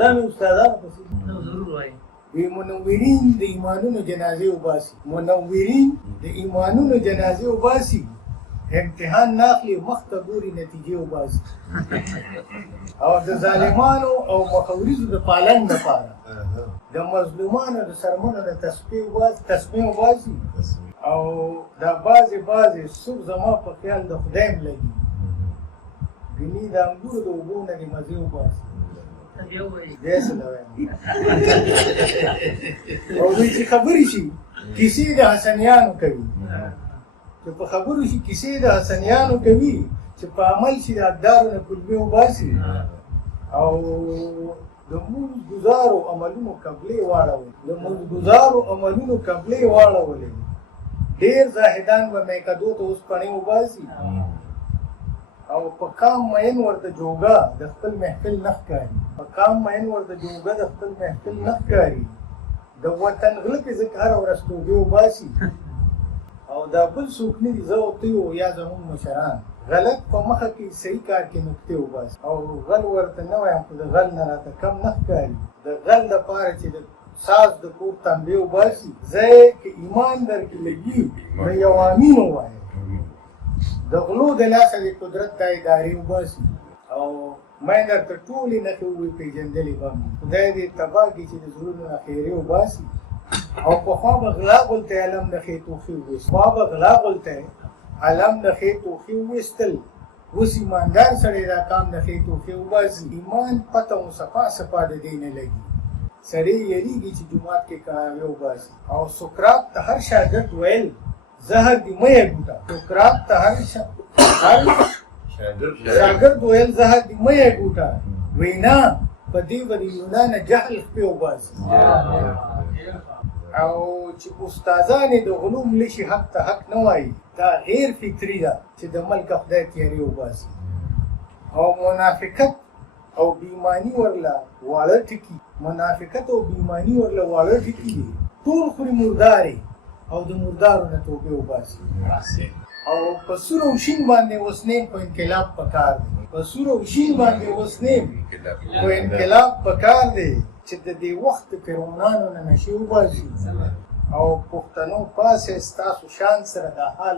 دا مې استادانو پسې ضرور وایي. وی منورین د ایمانونو جنازې وباسي، منورین د ایمانونو جنازې وباسي، امتحان ناخلي مخ ته ګوري نتیجې وباسي. او د ظالمانو او مخوريزو د پالن لپاره د مظلومانو د سرمنو د تسبیح وباسي. او دا بعضې سور زما په خیال د خدایم لګي ګني د انګورو د اوبو نه د مزې وباسي. بیا څه نه وایم. او دوی چې خبرې شي کیسې د حسنیانو کوي، چې په خبرو شي کیسې د حسنیانو کوي، چې په عمل شي د حقدارو نه کلمې وباسي. او د مونځګزارو عملونو قبلې واړولې ډېر زاهدان به میکدو ته اوس پڼې وباسي. او په کام مین ورته جوګه د خپل محفل نه ښکاري، د وطن غله کې ځکه هره ورځ توبې وباسي. او دا بل څوک نه دي، زه او ته یو یا زموږ مشران غلط په مخه کې صحیح کار کې نکتې وباسي. او غل ورته نه وایم خو د غل نه راته کم نه ښکاري. د غل دپاره چې د ساز د کور تنبې وباسي، زه که ایمان درکې لګي نو یو امین ووایه. د غلو د لاسه د قدرت دا ادارې وباسي. او ما درته ټولې نښې وپېژندلې به خدای دې تباه کړي چې د زړونو نه خیرې وباسي. او پخوا به غلا غلته علم نښې توخې وویستل، اوس ایماندار سړی دا کام نښې توخې وباسي. ایمان پته او صفا د دې نه لګي، سړی یریږي چې جومات کې کړاوې وباسي. او سقراط ته هر شاګرد ویل زهر دې مه یې ګوټه. سقراط ته هر شاګرد ویل زهر دې مه یې ګوټه، وینا په دې به د یونانه جهل خپې وباسي. او چې استادانې د غلو ملشي حق ته حق نه وایي، دا غیر فطري ده چې د ملک خدای تیارې وباسي. او منافقت او بېایماني ورله واړه ټکي دي. ټول خوري مردارې او د مردارو نه توبې وباسي. او په سور او شین باندې اوس نیم په انقلاب پکار دی چې د دې وخت فرعونانو نه نشي وباسي. او پښتنو پاسې ستاسو شان سره دا حال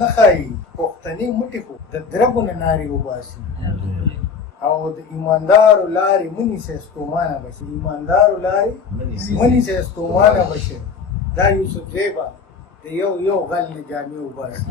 نه ښایي. پښتني مټې خو د دربو نه نارې وباسي. او د ایماندارو لارې منیسئ ستومانه بشي. دا یوسف زی به د یو غل نه جامې وباسي.